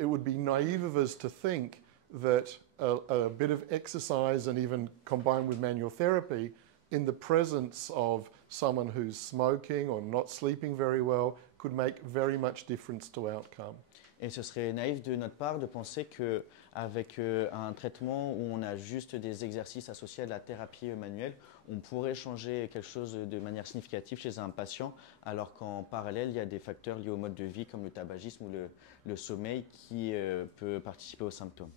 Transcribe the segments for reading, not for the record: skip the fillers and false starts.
it would be naive of us to think that a bit of exercise and even combined with manual therapy in the presence of someone who's smoking or not sleeping very well could make very much difference to outcome. Et ce serait naïf de notre part de penser qu'avec un traitement où on a juste des exercices associés à de la thérapie manuelle, on pourrait changer quelque chose de manière significative chez un patient, alors qu'en parallèle, il y a des facteurs liés au mode de vie comme le tabagisme ou le sommeil qui peut participer aux symptômes.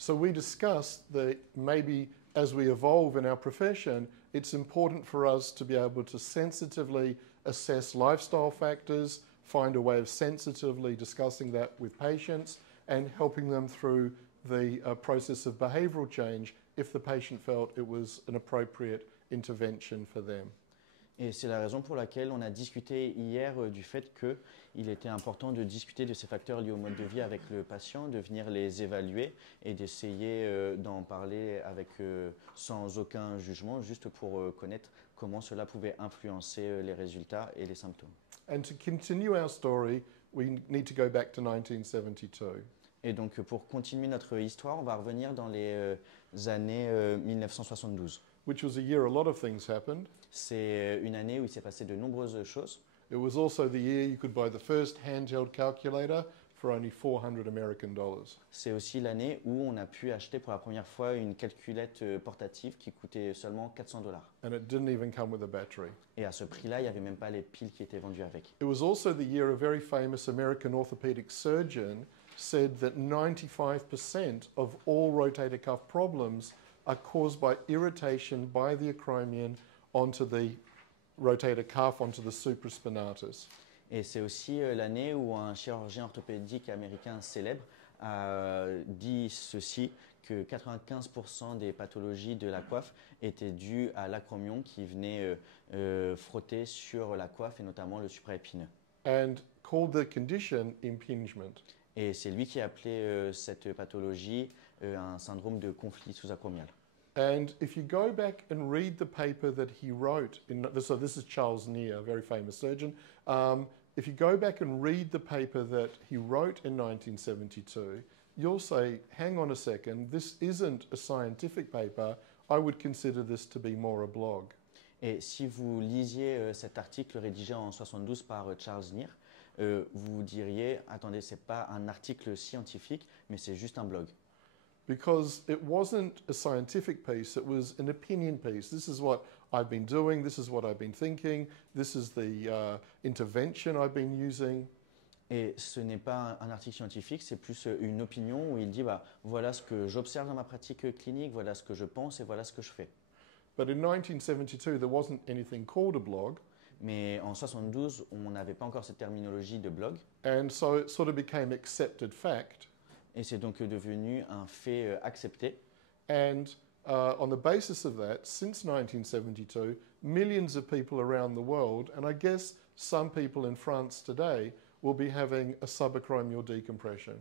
So we discussed that maybe as we evolve in our profession, it's important for us to be able to sensitively assess lifestyle factors, find a way of sensitively discussing that with patients and helping them through the process of behavioural change if the patient felt it was an appropriate intervention for them. Et c'est la raison pour laquelle on a discuté hier du fait qu'il était important de discuter de ces facteurs liés au mode de vie avec le patient, de venir les évaluer et d'essayer d'en parler avec sans aucun jugement, juste pour connaître comment cela pouvait influencer les résultats et les symptômes. And to continue our story, we need to go back to 1972. Et donc pour continuer notre histoire, on va revenir dans les années 1972. Which was a year a lot of things happened. C'est une année où il s'est passé de nombreuses choses. It was also the year you could buy the first handheld calculator for only $400 American. C'est aussi l'année où on a pu acheter pour la première fois une calculette portative qui coûtait seulement $400. And it didn't even come with a battery. Et à ce prix-là, il n'y avait même pas les piles qui étaient vendues avec. It was also the year a very famous American orthopedic surgeon said that 95% of all rotator cuff problems are caused by irritation by the acromion onto the rotator cuff, onto the supraspinatus. Et c'est aussi l'année où un chirurgien orthopédique américain célèbre a dit ceci, que 95% des pathologies de la coiffe étaient dues à l'acromion qui venait frotter sur la coiffe et notamment le supraépineux. And called the condition impingement. Et c'est lui qui a appelé cette pathologie un syndrome de conflit sous-acromial. And if you go back and read the paper that he wrote, so this is Charles Neer, a very famous surgeon. If you go back and read the paper that he wrote in 1972, you'll say, hang on a second, this isn't a scientific paper. I would consider this to be more a blog. Et si vous lisiez cet article rédigé en 72 par Charles Neer, vous diriez, attendez, c'est pas un article scientifique, mais c'est juste un blog. Because it wasn't a scientific piece, it was an opinion piece. This is what I've been doing, this is what I've been thinking, this is the intervention I've been using. Et ce n'est pas un article scientifique, c'est plus une opinion où il dit voilà ce que j'observe dans ma pratique clinique, voilà ce que je pense et voilà ce que je fais. But in 1972, there wasn't anything called a blog. Mais en 72, on n'avait pas encore cette terminologie de blog. And so it sort of became accepted fact. Et c'est donc devenu un fait accepté. And on the basis of that, since 1972, millions of people around the world, and I guess some people in France today, will be having a subacromial decompression.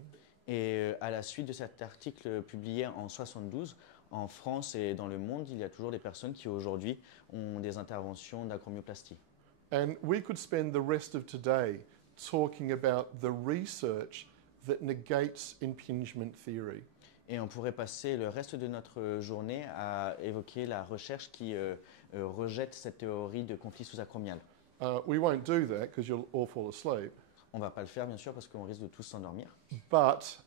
Et à la suite de cet article publié en 72, en France et dans le monde, il y a toujours des personnes qui aujourd'hui ont des interventions d'acromioplastie. And we could spend the rest of today talking about the research that negates impingement theory. Et on pourrait passer le reste de notre journée à évoquer la recherche qui rejette cette théorie de conflit sous-acromial. We won't do that because you'll all fall asleep. On ne va pas le faire, bien sûr, parce qu'on risque de tous s'endormir. But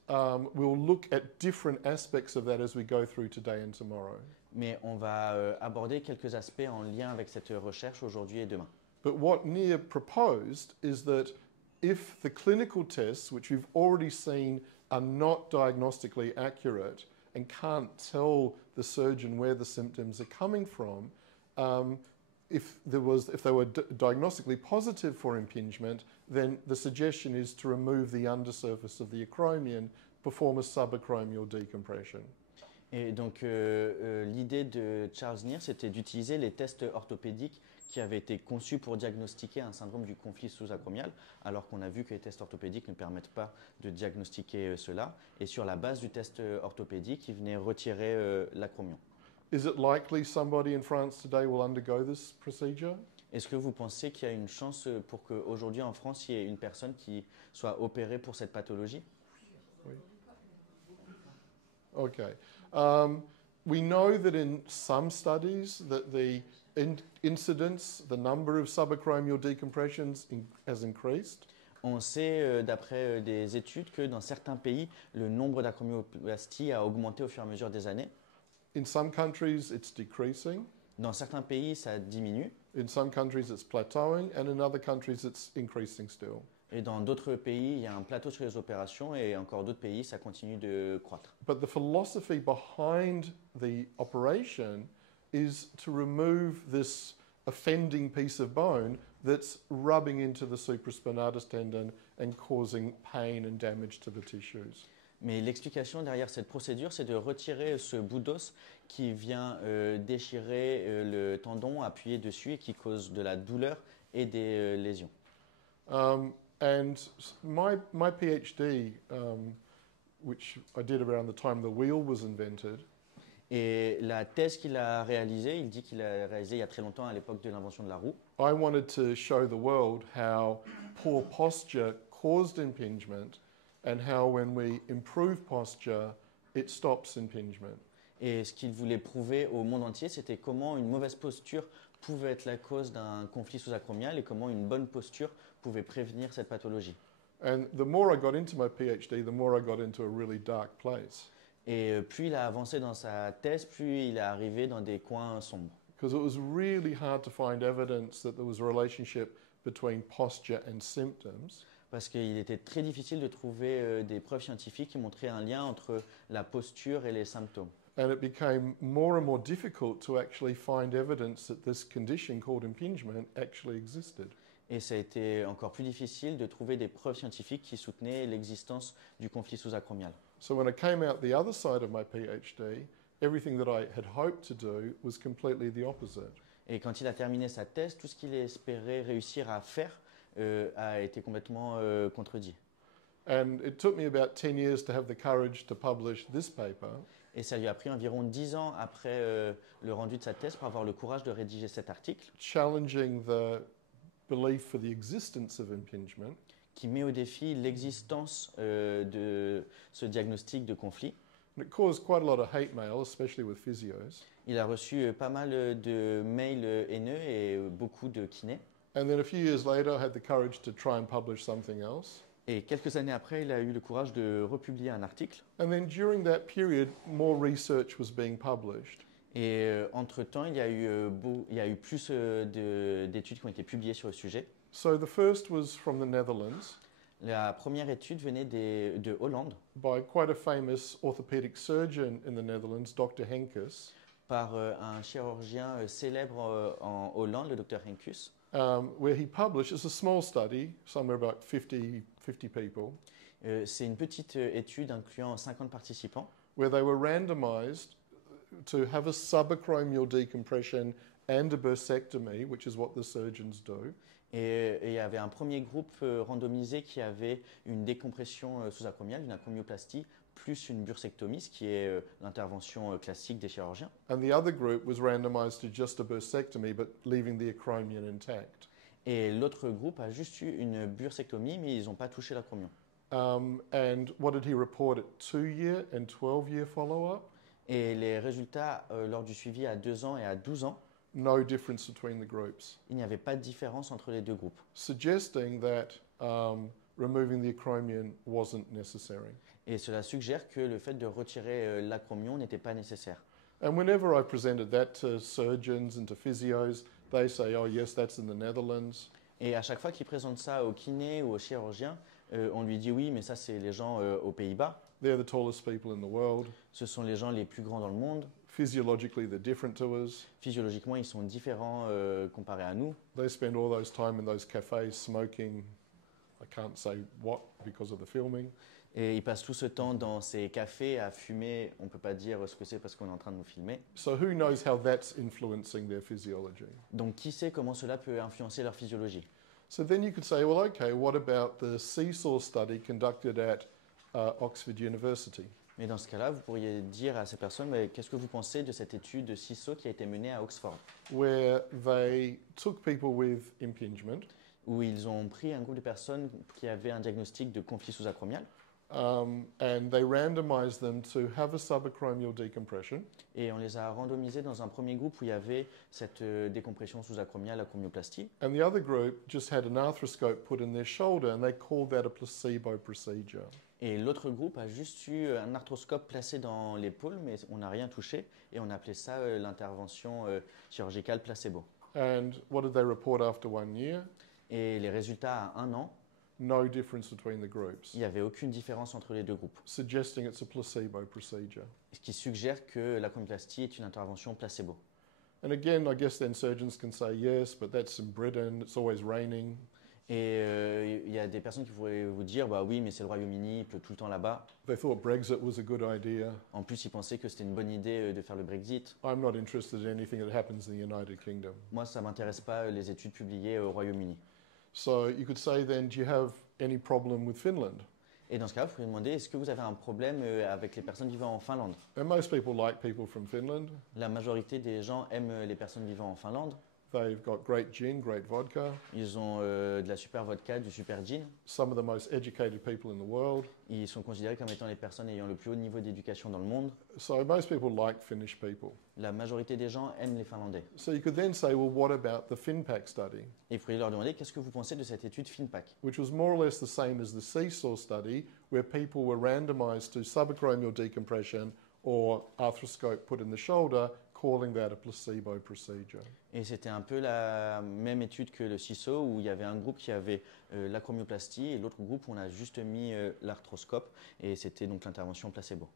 we'll look at different aspects of that as we go through today and tomorrow. Mais on va aborder quelques aspects en lien avec cette recherche aujourd'hui et demain. But what Neer proposed is that if the clinical tests, which we've already seen are not diagnostically accurate and can't tell the surgeon where the symptoms are coming from, if they were diagnostically positive for impingement, then the suggestion is to remove the undersurface of the acromion, perform a subacromial decompression. Et donc l'idée de Charles Neer, c'était d'utiliser les tests orthopédiques qui avaient été conçus pour diagnostiquer un syndrome du conflit sous-acromial, alors qu'on a vu que les tests orthopédiques ne permettent pas de diagnostiquer cela. Et sur la base du test orthopédique, ils venaient retirer l'acromion. Is it likely somebody in France today will undergo this procedure? Est-ce que vous pensez qu'il y a une chance pour qu'aujourd'hui en France, il y ait une personne qui soit opérée pour cette pathologie? Okay. We know that in some studies that the incidence, the number of subacromial decompressions has increased. On sait, d'après des études, que dans certains pays, le nombre d'acromioplasties a augmenté au fur et à mesure des années. In some countries, it's decreasing. Dans certains pays, ça diminue. In some countries, it's plateauing, and in other countries, it's increasing still. Et dans d'autres pays, il y a un plateau sur les opérations et encore d'autres pays, ça continue de croître. But the philosophy behind the operation is to remove this offending piece of bone that's rubbing into the supraspinatus tendon and causing pain and damage to the tissues. Mais l'explication derrière cette procédure, c'est de retirer ce bout d'os qui vient déchirer le tendon appuyé dessus et qui cause de la douleur et des lésions. And my PhD, which I did around the time the wheel was invented, Et la thèse qu'il a réalisée, il dit qu'il a réalisée il y a très longtemps à l'époque de l'invention de la roue. I wanted to show the world how poor posture caused impingement and how when we improve posture, it stops impingement. Et ce qu'il voulait prouver au monde entier, c'était comment une mauvaise posture pouvait être la cause d'un conflit sous-acromial et comment une bonne posture pouvait prévenir cette pathologie. And the more I got into my PhD, the more I got into a really dark place. Et plus il a avancé dans sa thèse, plus il est arrivé dans des coins sombres. Because it was really hard to find evidence that there was a relationship between posture and symptoms. Parce qu'il était très difficile de trouver des preuves scientifiques qui montraient un lien entre la posture et les symptômes. And it became more and more difficult to actually find evidence that this condition called impingement actually existed. Et ça a été encore plus difficile de trouver des preuves scientifiques qui soutenaient l'existence du conflit sous-acromial. So when I came out the other side of my PhD, everything that I had hoped to do was completely the opposite. Et quand il a terminé sa thèse, tout ce qu'il espérait réussir à faire a été complètement contredit. And it took me about 10 years to have the courage to publish this paper. Et ça lui a pris environ 10 ans après le rendu de sa thèse pour avoir le courage de rédiger cet article Challenging the belief for the existence of impingement. qui met au défi l'existence de ce diagnostic de conflit. And it caused quite a lot of hate mail, especially with physios. Il a reçu pas mal de mails haineux et beaucoup de kinés. And then a few years later, I had the courage to try and publish something else. Et quelques années après, il a eu le courage de republier un article. And then during that period, more research was being published. Et entre-temps, il y a eu plus d'études qui ont été publiées sur le sujet. So the first was from the Netherlands La première étude venait de Hollande by quite a famous orthopedic surgeon in the Netherlands, Dr. Henkes, par un chirurgien célèbre en Hollande, le docteur Henkus. where he published, it's a small study, somewhere about 50 people, C'est une petite étude incluant 50 participants where they were randomized to have a subacromial decompression and a bursectomy, which is what the surgeons do. et il y avait un premier groupe randomisé qui avait une décompression sous-acromiale, une acromioplastie, plus une bursectomie, ce qui est l'intervention classique des chirurgiens. And the other group was randomized to just a bursectomy, but leaving the acromion intact. Et l'autre groupe a juste eu une bursectomie, mais ils n'ont pas touché l'acromion. And what did he report at 2-year and 12-year follow-up? Et les résultats lors du suivi à 2 ans et à 12 ans, No difference between the groups, il n'y avait pas de différence entre les deux groupes. suggesting that removing the acromion wasn't necessary. Et cela suggère que le fait de retirer l'acromion n'était pas nécessaire. And whenever I presented that to surgeons and to physios, they say, oh yes, that's in the Netherlands. Et à chaque fois qu'il présente ça au kiné ou au chirurgien, on lui dit oui, mais ça c'est les gens aux Pays-Bas. They're the tallest people in the world. Ce sont les gens les plus grands dans le monde. Physiologically, they're different to us. Physiologiquement, ils sont différents comparés à nous. They spend all those time in those cafes smoking, I can't say what because of the filming. Et ils passent tout ce temps dans ces cafés à fumer. On ne peut pas dire ce que c'est parce qu'on est en train de nous filmer. So who knows how that's influencing their physiology? Donc qui sait comment cela peut influencer leur physiologie? So then you could say, well, okay, what about the Seesaw study conducted at Oxford University? Mais dans ce cas-là, vous pourriez dire à ces personnes, mais qu'est-ce que vous pensez de cette étude de CISO qui a été menée à Oxford, Where they took people with impingement où ils ont pris un groupe de personnes qui avaient un diagnostic de conflit sous-acromial and they randomized them to have a subacromial decompression. Et on les a randomisés dans un premier groupe où il y avait cette décompression sous-acromiale, acromioplastie. And the other group just had an arthroscope put in their shoulder, and they called that a placebo procedure. Et l'autre groupe a juste eu un arthroscope placé dans l'épaule, mais on n'a rien touché, et on appelait ça l'intervention chirurgicale placebo. And what did they report after 1 year? Et les résultats à 1 an, No difference between the groups, il n'y avait aucune différence entre les deux groupes, suggesting it's a placebo procedure. ce qui suggère que l'acromioplastie est une intervention placebo. And again, I guess then surgeons can say, yes, but that's in Britain, it's always raining. Et il y a des personnes qui pourraient vous dire, bah oui, mais c'est le Royaume-Uni, il pleut tout le temps là-bas. They thought Brexit was a good idea. En plus, ils pensaient que c'était une bonne idée de faire le Brexit. I'm not interested in anything that happens in the United Kingdom. Moi, ça ne m'intéresse pas les études publiées au Royaume-Uni. So you could say then, do you have any problem with Finland? Et dans ce cas, vous pouvez demander, est-ce que vous avez un problème avec les personnes vivant en Finlande? And most people like people from Finland. La majorité des gens aiment les personnes vivant en Finlande. They've got great gin, great vodka, Ils ont de la super vodka, du super gin. some of the most educated people in the world. Ils sont considérés comme étant les personnes ayant le plus haut niveau d'éducation dans le monde. So most people like Finnish people. La majorité des gens aiment les Finlandais. So you could then say, well, what about the FinPac study, Et vous pourriez leur demander, qu'est-ce que vous pensez de cette étude FINPAC? which was more or less the same as the Seesaw study, where people were randomized to subacromial decompression or arthroscope put in the shoulder, calling that a placebo procedure. Et c'était un peu la même étude que le CISO, où il y avait un groupe qui avait l'acromioplastie et l'autre groupe où on a juste mis l'arthroscope, et c'était donc l'intervention placebo.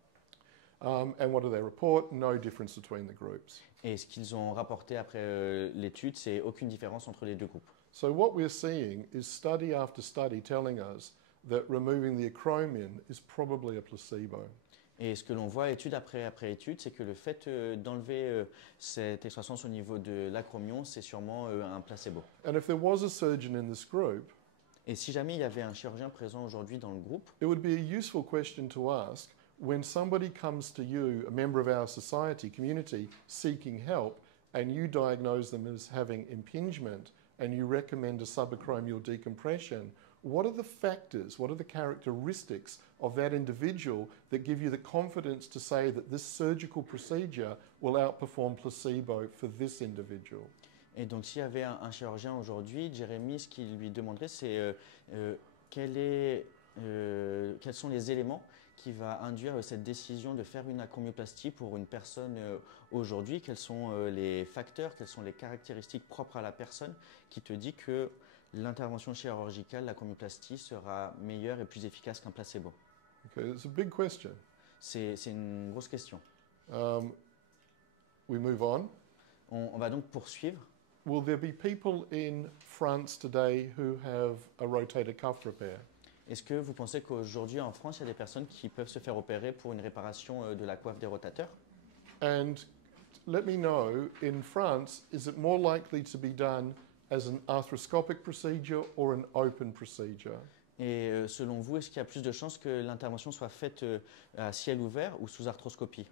And what do they report? No difference between the groups. Et ce qu'ils ont rapporté après l'étude, c'est aucune différence entre les deux groupes. So what we're seeing is study after study telling us that removing the acromion is probably a placebo. Et ce que l'on voit étude après étude, c'est que le fait d'enlever cette excroissance au niveau de l'acromion, c'est sûrement un placebo. And if there was a surgeon in this group, Et si jamais il y avait un chirurgien présent aujourd'hui dans le groupe, it would be a useful question to ask when somebody comes to you, a member of our society, community, seeking help, and you diagnose them as having impingement and you recommend a subacromial decompression. What are the factors, what are the characteristics of that individual that give you the confidence to say that this surgical procedure will outperform placebo for this individual? et donc s'il y avait un chirurgien aujourd'hui, Jérémy, ce qu'il lui demanderait, c'est quels sont les éléments qui va induire cette décision de faire une acromioplastie pour une personne aujourd'hui, quels sont les facteurs, quelles sont les caractéristiques propres à la personne qui te dit que l'intervention chirurgicale, l'acromioplastie, sera meilleure et plus efficace qu'un placebo. Okay, it's a big question. C'est une grosse question. We move on. On va donc poursuivre. Will there be people in France today who have a rotator cuff repair? Est-ce que vous pensez qu'aujourd'hui en France, il y a des personnes qui peuvent se faire opérer pour une réparation de la coiffe des rotateurs? And let me know, in France, is it more likely to be done as an arthroscopic procedure or an open procedure? Et selon vous, est-ce qu'il y a plus de chances que l'intervention soit faite à ciel ouvert ou sous arthroscopie?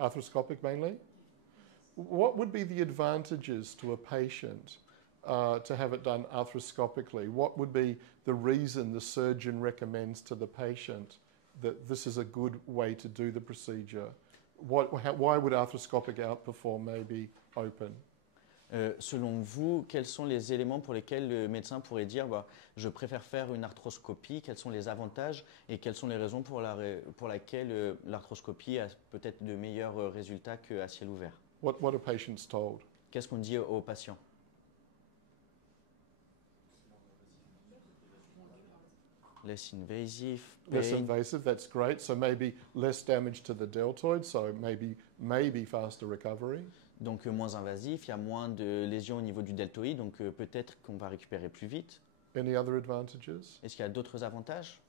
Arthroscopic mainly? What would be the advantages to a patient to have it done arthroscopically? What would be the reason the surgeon recommends to the patient that this is a good way to do the procedure? Why would arthroscopic outperform maybe open? Selon vous, quels sont les éléments pour lesquels le médecin pourrait dire je préfère faire une arthroscopie? Quels sont les avantages et quelles sont les raisons pour lesquelles l'arthroscopie a peut-être de meilleurs résultats qu'à ciel ouvert? What are patients told? Qu'est-ce qu'on dit aux patients? Less invasive. Less invasive, that's great. So maybe less damage to the deltoid, so maybe faster recovery. Donc moins invasif, il y a moins de lésions au niveau du deltoïde, donc peut-être qu'on va récupérer plus vite. Any other advantages? Est-ce qu'il y a d'autres avantages?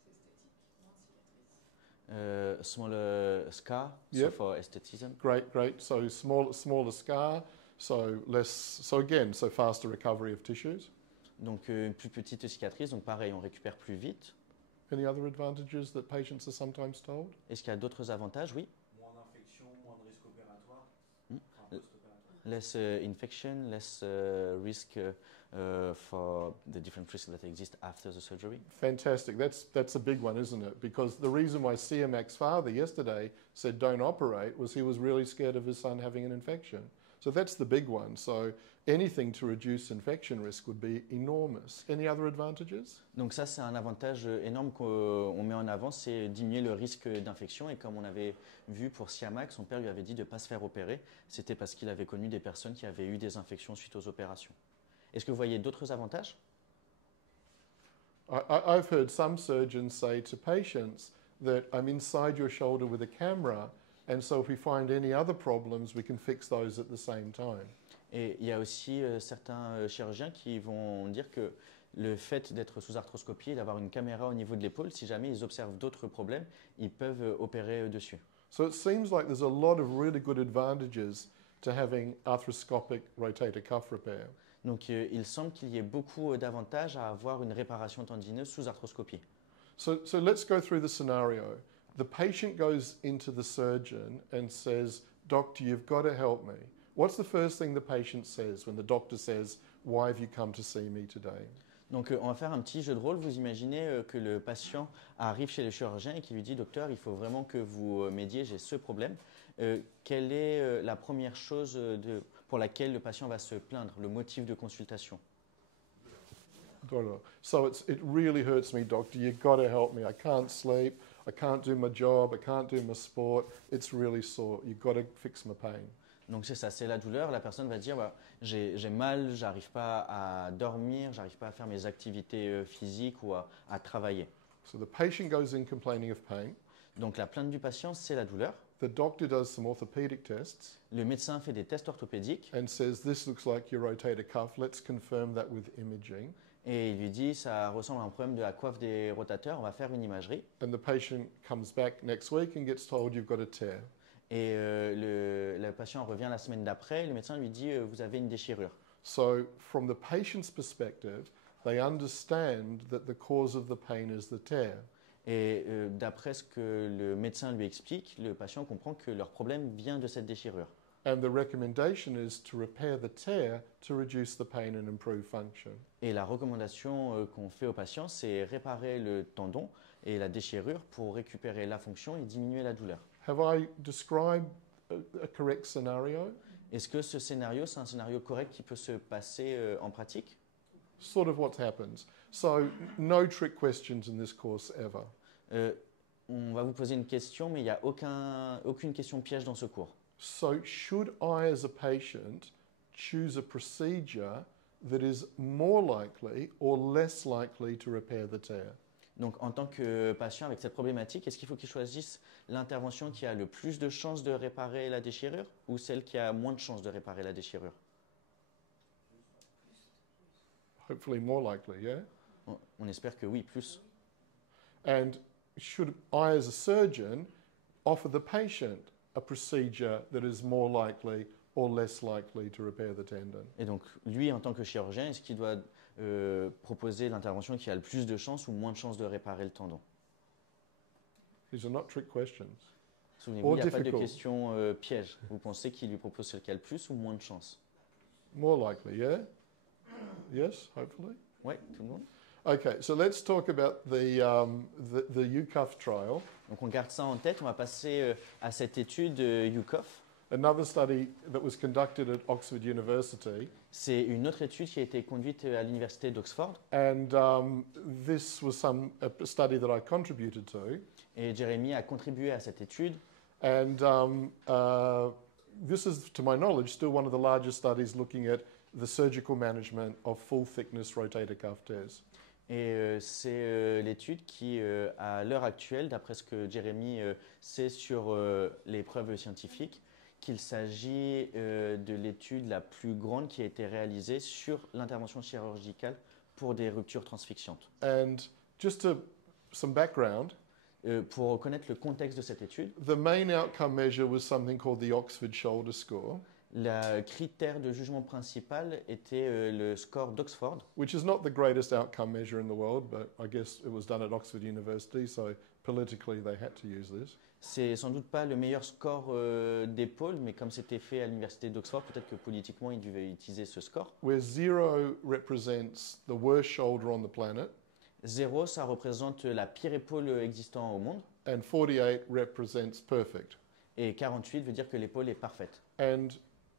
Smaller scar, Yep. so for aestheticism. Great. So smaller scar, so faster recovery of tissues. Donc une plus petite cicatrice, donc pareil, on récupère plus vite. Any other advantages that patients are sometimes told? Est-ce qu'il y a d'autres avantages? Oui. Moins d'infection, moins de risque opératoire, Hmm. enfin post-opératoire. less infection, less risk for the different risks that exist after the surgery. Fantastic. That's a big one, isn't it? Because the reason why Siamak's father yesterday said don't operate was he was really scared of his son having an infection. So that's the big one. So anything to reduce infection risk would be enormous. Any other advantages? Donc ça, c'est un avantage énorme qu'on met en avant, c'est diminuer le risque d'infection. Et comme on avait vu pour Siamak, son père lui avait dit de ne pas se faire opérer. C'était parce qu'il avait connu des personnes qui avaient eu des infections suite aux opérations. Est-ce que vous voyez d'autres avantages? I've heard some surgeons say to patients that I'm inside your shoulder with a camera, and so if we find any other problems, we can fix those at the same time. Et il y a aussi certains chirurgiens qui vont dire que le fait d'être sous arthroscopie et d'avoir une caméra au niveau de l'épaule, si jamais ils observent d'autres problèmes, ils peuvent opérer dessus. So it seems like there's a lot of really good advantages to having arthroscopic rotator cuff repair. Donc il semble qu'il y ait beaucoup d'avantages à avoir une réparation tendineuse sous arthroscopie. So let's go through the scenario. The patient goes into the surgeon and says, "Doctor, you've got to help me." What's the first thing the patient says when the doctor says, "Why have you come to see me today?" Donc on va faire un petit jeu de rôle. Vous imaginez que le patient arrive chez le chirurgien et qui lui dit « Docteur, il faut vraiment que vous m'aidiez, j'ai ce problème ». Quelle est la première chose pour laquelle le patient va se plaindre, le motif de consultation? So it really hurts me, doctor. You've got to help me. I can't sleep. I can't do my job. I can't do my sport. It's really sore. You've got to fix my pain. Donc c'est ça, c'est la douleur. La personne va dire voilà, j'ai mal, j'arrive pas à dormir, j'arrive pas à faire mes activités physiques ou à travailler. So the patient goes in complaining of pain. Donc la plainte du patient, c'est la douleur. The doctor does some orthopedic tests Le médecin fait des tests orthopédiques and says, "This looks like your rotator cuff. Let's confirm that with imaging." et il lui dit ça ressemble à un problème de la coiffe des rotateurs, on va faire une imagerie. And the patient comes back next week and gets told you've got a tear. Et le patient revient la semaine d'après, le médecin lui dit vous avez une déchirure. So from the patient's perspective, they understand that the cause of the pain is the tear. Et d'après ce que le médecin lui explique, le patient comprend que leur problème vient de cette déchirure. And the recommendation is to repair the tear to reduce the pain and improve function. Et la recommandation qu'on fait aux patients, c'est réparer le tendon et la déchirure pour récupérer la fonction et diminuer la douleur. Have I described a correct scenario? Est-ce que ce scénario, c'est un scénario correct qui peut se passer en pratique? Sort of what happens. So no trick questions in this course ever. On va vous poser une question, mais il n'y a aucune question piège dans ce cours. So should I, as a patient, choose a procedure that is more likely or less likely to repair the tear? Donc, en tant que patient avec cette problématique, est-ce qu'il faut qu'il choisisse l'intervention qui a le plus de chances de réparer la déchirure ou celle qui a moins de chances de réparer la déchirure? Hopefully more likely, yeah? On espère que oui, plus. And should I, as a surgeon, offer the patient a procedure that is more likely or less likely to repair the tendon? Et donc, lui, en tant que chirurgien, est-ce qu'il doit proposer l'intervention qui a le plus de chances ou moins de chances de réparer le tendon? These are not trick questions. Souvenez-vous, il n'y a pas de difficult. question piège. Vous pensez qu'il lui propose celle qui a le plus ou moins de chances? More likely, yeah? Yes, hopefully. Oui, tout le monde? Okay, so let's talk about the UCUF trial. Donc, on garde ça en tête. On va passer à cette étude UCOF. Another study that was conducted at Oxford University. C'est une autre étude qui a été conduite à l'université d'Oxford. And this was a study that I contributed to. Et Jérémy a contribué à cette étude. And this is, to my knowledge, still one of the largest studies looking at the surgical management of full thickness rotator cuff tears. Et c'est l'étude qui, à l'heure actuelle, d'après ce que Jérémy sait sur les preuves scientifiques, qu'il s'agit de l'étude la plus grande qui a été réalisée sur l'intervention chirurgicale pour des ruptures transfixiantes. And just some background, pour connaître le contexte de cette étude, the main outcome measure was something called the Oxford Shoulder Score, le critère de jugement principal était le score d'Oxford, which is not the greatest outcome measure in the world, but I guess it was done at Oxford University, so politically they had to use this. C'est sans doute pas le meilleur score d'épaule, mais comme c'était fait à l'université d'Oxford, peut-être que politiquement, ils devaient utiliser ce score. Where 0 represents the worst shoulder on the planet 0, ça représente la pire épaule existant au monde, and 48 represents perfect. et 48 veut dire que l'épaule est parfaite. And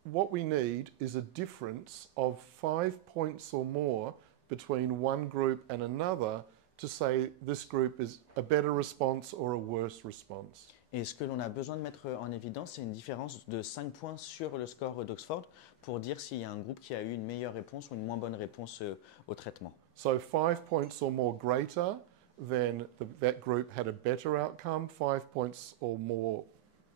what we need is a difference of 5 points or more between one group and another to say this group is a better response or a worse response. Et ce que l'on a besoin de mettre en évidence, c'est une différence de 5 points sur le score d'Oxford pour dire s'il y a un groupe qui a eu une meilleure réponse ou une moins bonne réponse au traitement. So 5 points or more greater, then that group had a better outcome. 5 points or more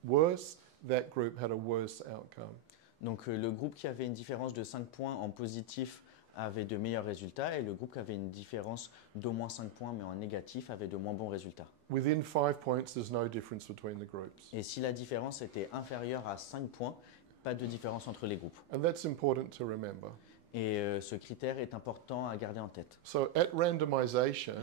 worse, that group had a worse outcome. Donc le groupe qui avait une différence de 5 points en positif avait de meilleurs résultats et le groupe qui avait une différence d'au moins 5 points mais en négatif avait de moins bons résultats. Within 5 points, there's no difference between the groups. Et si la différence était inférieure à 5 points, pas de différence entre les groupes. And that's important to remember. Et ce critère est important à garder en tête. So at randomization,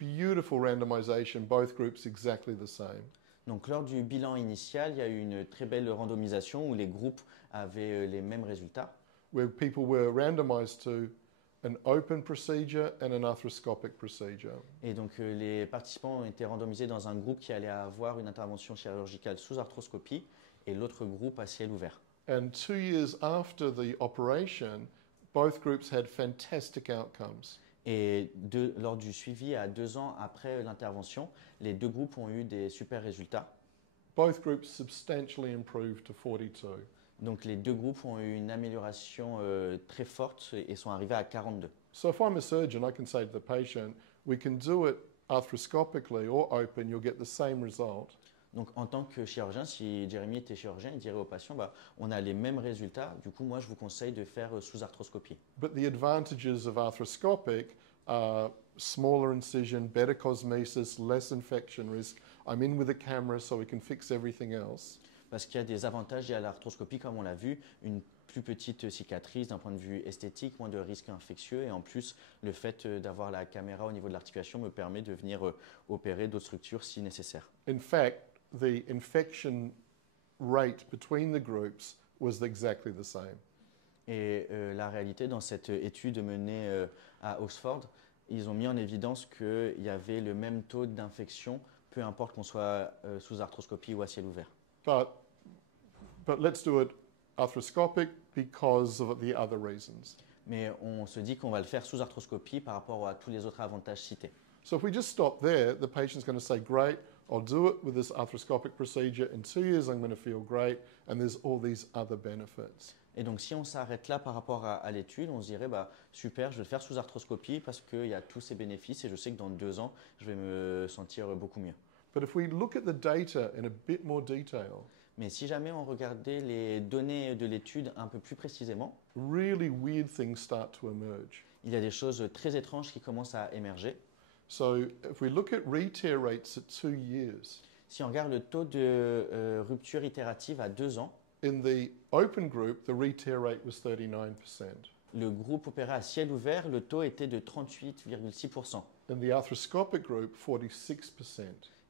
beautiful randomization, both groups exactly the same. Donc lors du bilan initial, il y a eu une très belle randomisation où les groupes avaient les mêmes résultats. Where people were randomized to an open procedure and an arthroscopic procedure. Et donc les participants ont été randomisés dans un groupe qui allait avoir une intervention chirurgicale sous arthroscopie et l'autre groupe à ciel ouvert. And 2 years after the operation, both groups had fantastic outcomes. Et lors du suivi à 2 ans après l'intervention, les deux groupes ont eu des super résultats. Both groups substantially improved to 42. Donc les deux groupes ont eu une amélioration très forte et sont arrivés à 42. So if I'm a surgeon, I can say to the patient, we can do it arthroscopically or open, you'll get the same result. Donc en tant que chirurgien, si Jérémy était chirurgien, il dirait au patient, on a les mêmes résultats, du coup moi je vous conseille de faire sous arthroscopie. But the advantages of arthroscopic are smaller incision, better cosmesis, less infection risk. I'm in with a camera so we can fix everything else. Parce qu'il y a des avantages liés à l'arthroscopie, comme on l'a vu, une plus petite cicatrice d'un point de vue esthétique, moins de risques infectieux, et en plus, le fait d'avoir la caméra au niveau de l'articulation me permet de venir opérer d'autres structures si nécessaire. In fact, the infection rate between the groups was exactly the same. Et la réalité, dans cette étude menée à Oxford, ils ont mis en évidence qu'il y avait le même taux d'infection, peu importe qu'on soit sous arthroscopie ou à ciel ouvert. But let's do it arthroscopic because of the other reasons. Mais on se dit qu'on va le faire sous arthroscopie par rapport à tous les autres avantages cités. So if we just stop there, the patient's going to say, great, I'll do it with this arthroscopic procedure. In 2 years, I'm going to feel great, and there's all these other benefits. Et donc si on s'arrête là par rapport à l'étude, on se dirait super, je vais le faire sous arthroscopie parce qu'il y a tous ces bénéfices et je sais que dans 2 ans, je vais me sentir beaucoup mieux. But if we look at the data in a bit more detail, Mais si jamais on regardait les données de l'étude un peu plus précisément, really weird things start to emerge. il y a des choses très étranges qui commencent à émerger. So if we look at re-tear rates at 2 years, Si on regarde le taux de rupture itérative à 2 ans, in the open group, the re-tear rate was 39%. le groupe opéré à ciel ouvert, le taux était de 38,6%. In the arthroscopic group, 46%.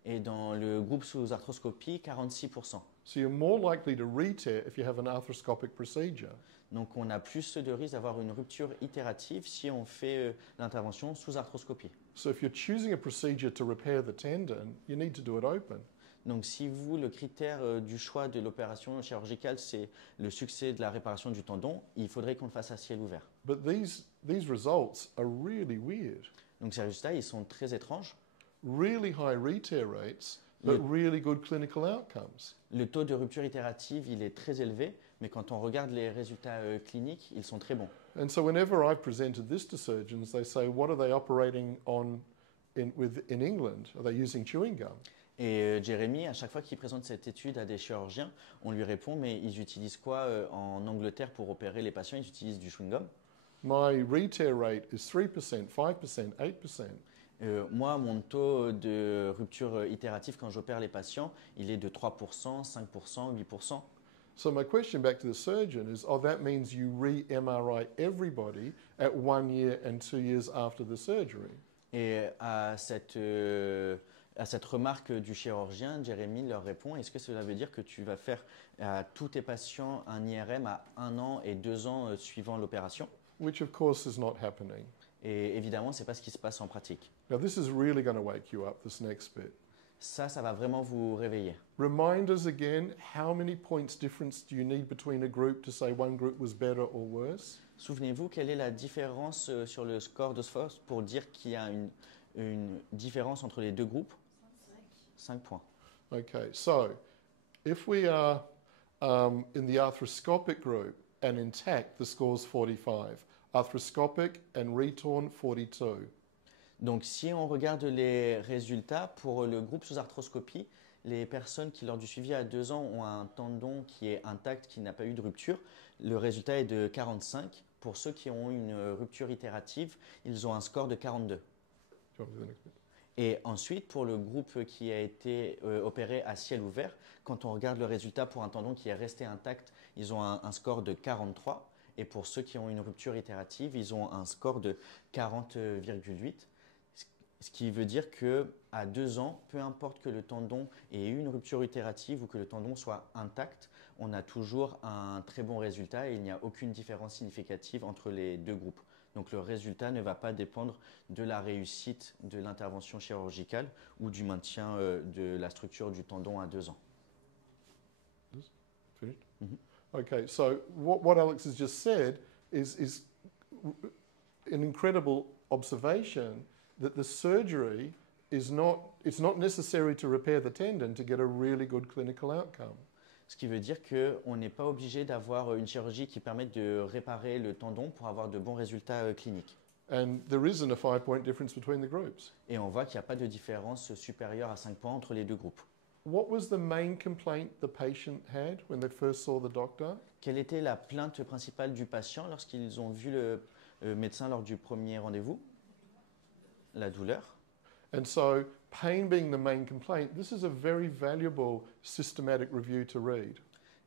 Et dans le groupe sous arthroscopie, 46%. So you're more likely to re-tear if you have an arthroscopic procedure. Donc on a plus de risques d'avoir une rupture itérative si on fait l'intervention sous arthroscopie. So if you're choosing a procedure to repair the tendon, you need to do it open. Donc si vous, le critère du choix de l'opération chirurgicale, c'est le succès de la réparation du tendon, il faudrait qu'on le fasse à ciel ouvert. But these results are really weird. Donc ces résultats, ils sont très étranges. Really high re-tear rates, but really good clinical outcomes. Le taux de rupture itérative, il est très élevé, mais quand on regarde les résultats cliniques, ils sont très bons. And so whenever I've presented this to surgeons, they say, what are they operating on in England? Are they using chewing gum? Et Jérémy, à chaque fois qu'il présente cette étude à des chirurgiens, on lui répond, mais ils utilisent quoi en Angleterre pour opérer les patients? Ils utilisent du chewing-gum. My re-tear rate is 3%, 5%, 8%. Moi, mon taux de rupture itérative quand j'opère les patients, il est de 3%, 5%, 8%. So my question back to the surgeon is, oh, that means you re-MRI everybody at 1 year and 2 years after the surgery. Et à cette À cette remarque du chirurgien, Jérémy leur répond, est-ce que cela veut dire que tu vas faire à tous tes patients un IRM à 1 an et 2 ans suivant l'opération? Which of course is not happening. Et évidemment, ce n'est pas ce qui se passe en pratique. Now this is really going to wake you up, this next bit. Ça va vraiment vous réveiller. Remind us again, how many points difference do you need between a group to say one group was better or worse? Souvenez-vous, quelle est la différence sur le score d'Osphos pour dire qu'il y a une différence entre les deux groupes? 5 points. Okay, so if we are in the arthroscopic group and intact, the score's 45. Arthroscopic and retorn, 42. Donc, si on regarde les résultats pour le groupe sous arthroscopie, les personnes qui, lors du suivi à 2 ans, ont un tendon qui est intact, qui n'a pas eu de rupture, le résultat est de 45. Pour ceux qui ont une rupture itérative, ils ont un score de 42. Do you want to do the next bit? Et ensuite, pour le groupe qui a été opéré à ciel ouvert, quand on regarde le résultat pour un tendon qui est resté intact, ils ont un score de 43. Et pour ceux qui ont une rupture itérative, ils ont un score de 40,8. Ce qui veut dire qu'à 2 ans, peu importe que le tendon ait eu une rupture itérative ou que le tendon soit intact, on a toujours un très bon résultat et il n'y a aucune différence significative entre les deux groupes. Donc le résultat ne va pas dépendre de la réussite de l'intervention chirurgicale ou du maintien de la structure du tendon à 2 ans. Finished? Okay, so what Alex has just said is an incredible observation that the surgery is it's not necessary to repair the tendon to get a really good clinical outcome. Ce qui veut dire qu'on n'est pas obligé d'avoir une chirurgie qui permette de réparer le tendon pour avoir de bons résultats cliniques. And there isn't a 5-point difference between the groups. Et on voit qu'il n'y a pas de différence supérieure à 5 points entre les deux groupes. What was the main complaint the patient had when they first saw the doctor? Quelle était la plainte principale du patient lorsqu'ils ont vu le médecin lors du premier rendez-vous? La douleur. And so, pain being the main complaint, this is a very valuable systematic review to read.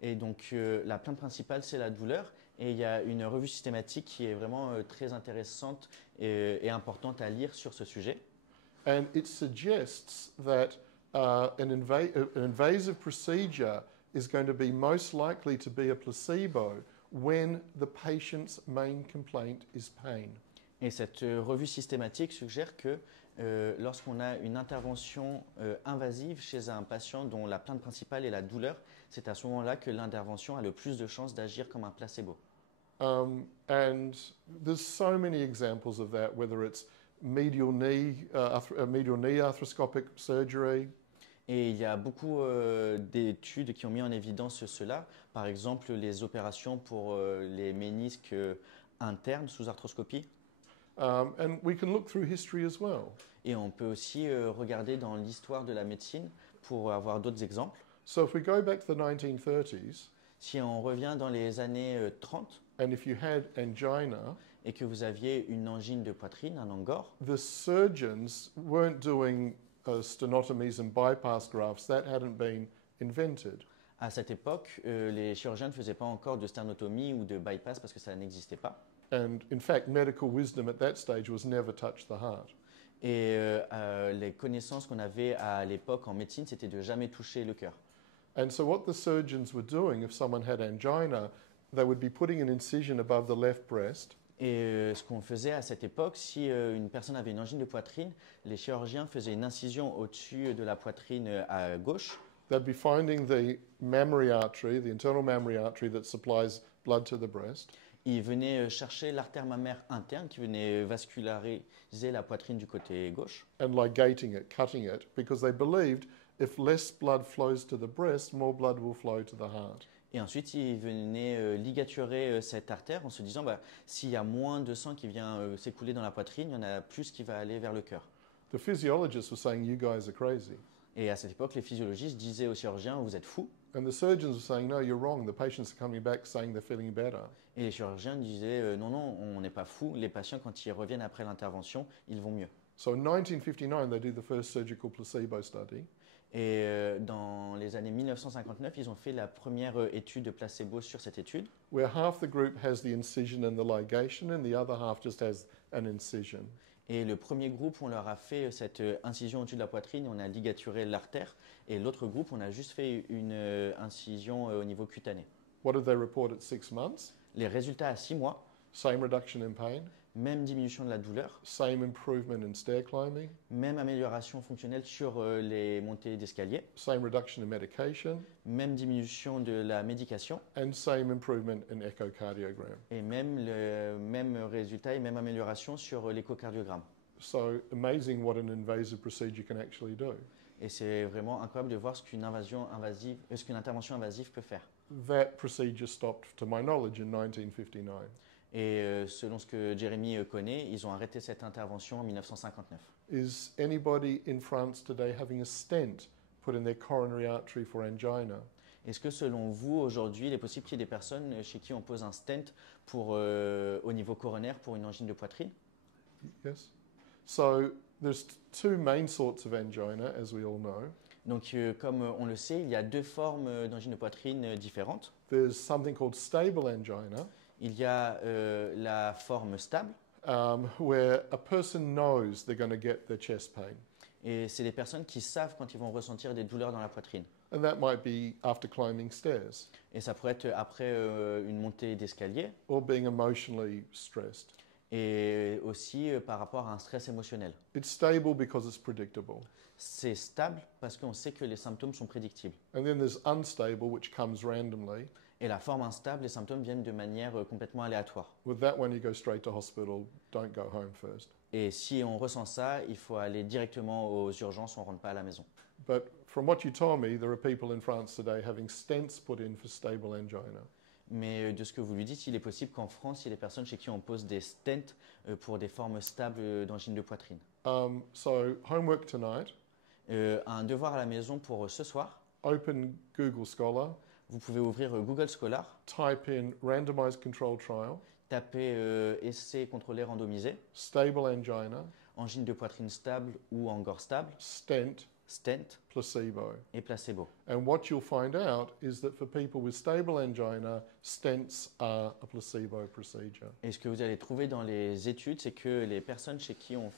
Et donc la plainte principale, c'est la douleur. Et il y a une revue systématique qui est vraiment très intéressante et importante à lire sur ce sujet. And it suggests that an invasive procedure is going to be most likely to be a placebo when the patient's main complaint is pain. Et cette revue systématique suggère que lorsqu'on a une intervention invasive chez un patient dont la plainte principale est la douleur, c'est à ce moment-là que l'intervention a le plus de chances d'agir comme un placebo. And there's so many examples of that, whether it's medial knee arthroscopic surgery. Et il y a beaucoup d'études qui ont mis en évidence cela. Par exemple, les opérations pour les ménisques internes sous arthroscopie. And we can look through history as well. Et on peut aussi regarder dans l'histoire de la médecine pour avoir d'autres exemples. So if we go back to the 1930s, Si on revient dans les années 30 and if you had angina, et que vous aviez une angine de poitrine, un angor, the surgeons weren't doing sternotomies and bypass grafts. That hadn't been invented. à cette époque, les chirurgiens ne faisaient pas encore de sternotomie ou de bypass parce que ça n'existait pas. And in fact, medical wisdom at that stage was never touch the heart. Et les connaissances qu'on avait à l'époque en médecine, c'était de jamais toucher le cœur. And so what the surgeons were doing, if someone had angina, they would be putting an incision above the left breast. Et ce qu'on faisait à cette époque, si une personne avait une angine de poitrine, les chirurgiens faisaient une incision au-dessus de la poitrine à gauche. They'd be finding the mammary artery, the internal mammary artery that supplies blood to the breast. Ils venaient chercher l'artère mammaire interne qui venait vasculariser la poitrine du côté gauche. And ligating it, cutting it, because they believed if less blood flows to the breast, more blood will flow to the heart. Et ensuite, ils venaient ligaturer cette artère en se disant s'il y a moins de sang qui vient s'écouler dans la poitrine, il y en a plus qui va aller vers le cœur. The physiologists were saying, you guys are crazy. Et à cette époque, les physiologistes disaient aux chirurgiens, vous êtes fous. And the surgeons were saying, no, you're wrong. The patients are coming back saying they're feeling better. Et les chirurgiens disaient, non, non, on n'est pas fous. Les patients, quand ils reviennent après l'intervention, ils vont mieux. So in 1959, they did the first surgical placebo study. Et dans les années 1959, ils ont fait la première étude de placebo sur cette étude, Where half the group has the incision and the ligation, and the other half just has an incision. Et le premier groupe, on leur a fait cette incision au-dessus de la poitrine, on a ligaturé l'artère. Et l'autre groupe, on a juste fait une incision au niveau cutané. What did they report at 6 months? Les résultats à 6 mois, Same reduction in pain, même diminution de la douleur, same improvement in stair climbing, même amélioration fonctionnelle sur les montées d'escalier, same reduction in medication, même diminution de la médication and same improvement in echocardiogram. et même le même résultat et même amélioration sur l'échocardiogramme. So amazing what an invasive procedure can actually do. Et c'est vraiment incroyable de voir ce qu'une intervention invasive peut faire. That procedure stopped, to my knowledge, in 1959. Et selon ce que Jérémy connaît, ils ont arrêté cette intervention en 1959. Is anybody in France today having a stent put in their coronary artery for angina? Est-ce que selon vous, aujourd'hui, il est possible qu'il y ait des personnes chez qui on pose un stent au niveau coronaire pour une angine de poitrine? Yes. So there's two main sorts of angina, as we all know. Donc, comme on le sait, il y a deux formes d'angine de poitrine différentes. There's something called stable angina, Il y a la forme stable, where a person knows they're going to get their chest pain. et c'est les personnes qui savent quand ils vont ressentir des douleurs dans la poitrine. And that might be after climbing stairs Et ça pourrait être après une montée d'escalier, or being emotionally stressed. et aussi par rapport à un stress émotionnel. It's stable because it's predictable. C'est stable parce qu'on sait que les symptômes sont prédictibles. And then there's unstable, which comes randomly. Et la forme instable, les symptômes viennent de manière complètement aléatoire. With that one, you go straight to hospital, don't go home first. Et si on ressent ça, il faut aller directement aux urgences, on ne rentre pas à la maison. But from what you told me, there are people in France today having stents put in for stable angina. Mais de ce que vous lui dites, il est possible qu'en France, il y ait des personnes chez qui on pose des stents pour des formes stables d'angine de poitrine. So homework tonight, Un devoir à la maison pour ce soir, open Google Scholar, vous pouvez ouvrir Google Scholar, type in randomized control trial, taper essai contrôlé randomisé, stable angina, angine de poitrine stable ou encore stable, stent, stent placebo. et placebo. And what you'll find out is that for people with stable angina, stents are a placebo procedure. Et ce que vous allez trouver dans les études, c'est que les personnes chez qui on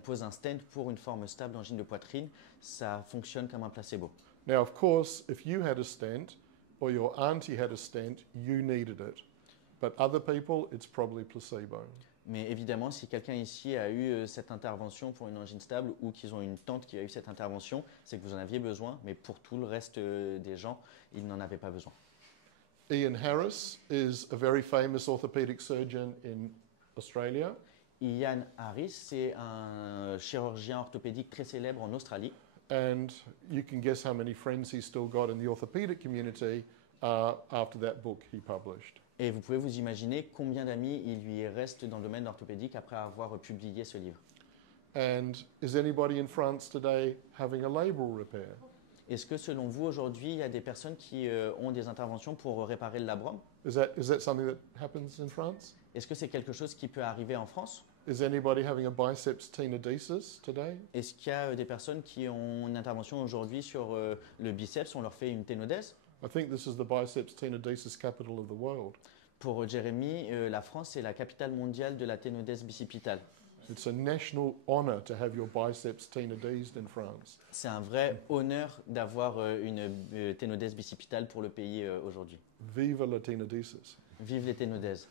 pose un stent pour une forme stable d'angine de poitrine, ça fonctionne comme un placebo. Now, of course, if you had a stent or your auntie had a stent, you needed it. But other people, it's probably placebo. Mais évidemment, si quelqu'un ici a eu cette intervention pour une angine stable ou qu'ils ont une tante qui a eu cette intervention, c'est que vous en aviez besoin, mais pour tout le reste des gens, ils n'en avaient pas besoin. Ian Harris is a very famous orthopedic surgeon in Australia. Ian Harris, c'est un chirurgien orthopédique très célèbre en Australie. And you can guess how many friends he's still got in the orthopedic community after that book he published. Et vous pouvez vous imaginer combien d'amis il lui reste dans le domaine orthopédique après avoir publié ce livre. And is anybody in France today having a labral repair? Est-ce que selon vous, aujourd'hui, il y a des personnes qui ont des interventions pour réparer le labrum? Is that something that happens in France? Est-ce que c'est quelque chose qui peut arriver en France? Is anybody having a biceps tenodesis today? Est-ce qu'il y a des personnes qui ont une intervention aujourd'hui sur le biceps, on leur fait une ténodèse? I think this is the biceps tenodesis capital of the world. Pour Jérémy, la France est la capitale mondiale de la ténodèse bicipitale. It's a national honor to have your biceps tenodesed in France. C'est un vrai honneur d'avoir une ténodèse bicipitale pour le pays aujourd'hui. Viva la tenodesis. Vive les ténodèses.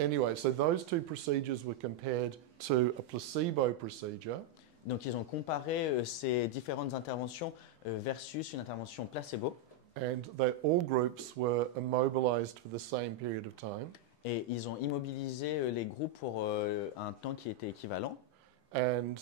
Anyway, so those two procedures were compared to a placebo procedure. Donc ils ont comparé ces différentes interventions versus une intervention placebo. And all groups were immobilized for the same period of time. Et ils ont immobilisé les groupes pour un temps qui était équivalent. And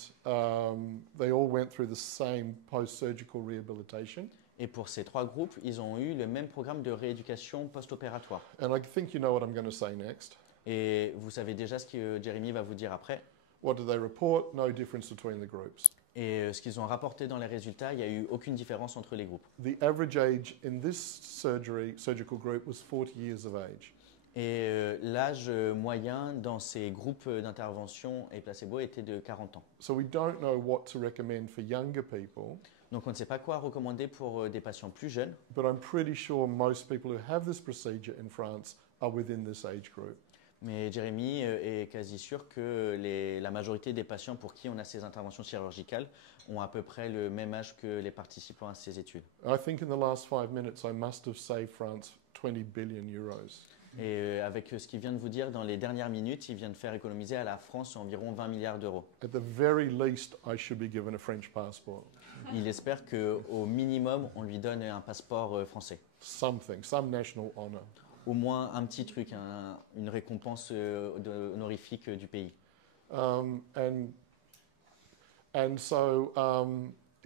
they all went through the same post-surgical rehabilitation. Et pour ces trois groupes, ils ont eu le même programme de rééducation post-opératoire. And I think you know what I'm going to say next. Et vous savez déjà ce que Jérémy va vous dire après. What did they report? No difference between the groups. Et ce qu'ils ont rapporté dans les résultats, il n'y a eu aucune différence entre les groupes. The average age in this surgical group was 40 years of age. Et l'âge moyen dans ces groupes d'intervention et placebo était de 40 ans. So we don't know what to recommend for younger people. Donc on ne sait pas quoi recommander pour des patients plus jeunes. But I'm pretty sure most people who have this procedure in France are within this age group. Mais Jérémy est quasi sûr que la majorité des patients pour qui on a ces interventions chirurgicales ont à peu près le même âge que les participants à ces études. I think in the last 5 minutes I must have saved France 20 billion euros. Et avec ce qu'il vient de vous dire, dans les dernières minutes, il vient de faire économiser à la France environ 20 milliards d'euros. At the very least, I should be given a French passport. Il espère qu'au minimum, on lui donne un passeport français. Something, some national honor. Au moins un petit truc, une récompense honorifique du pays. And so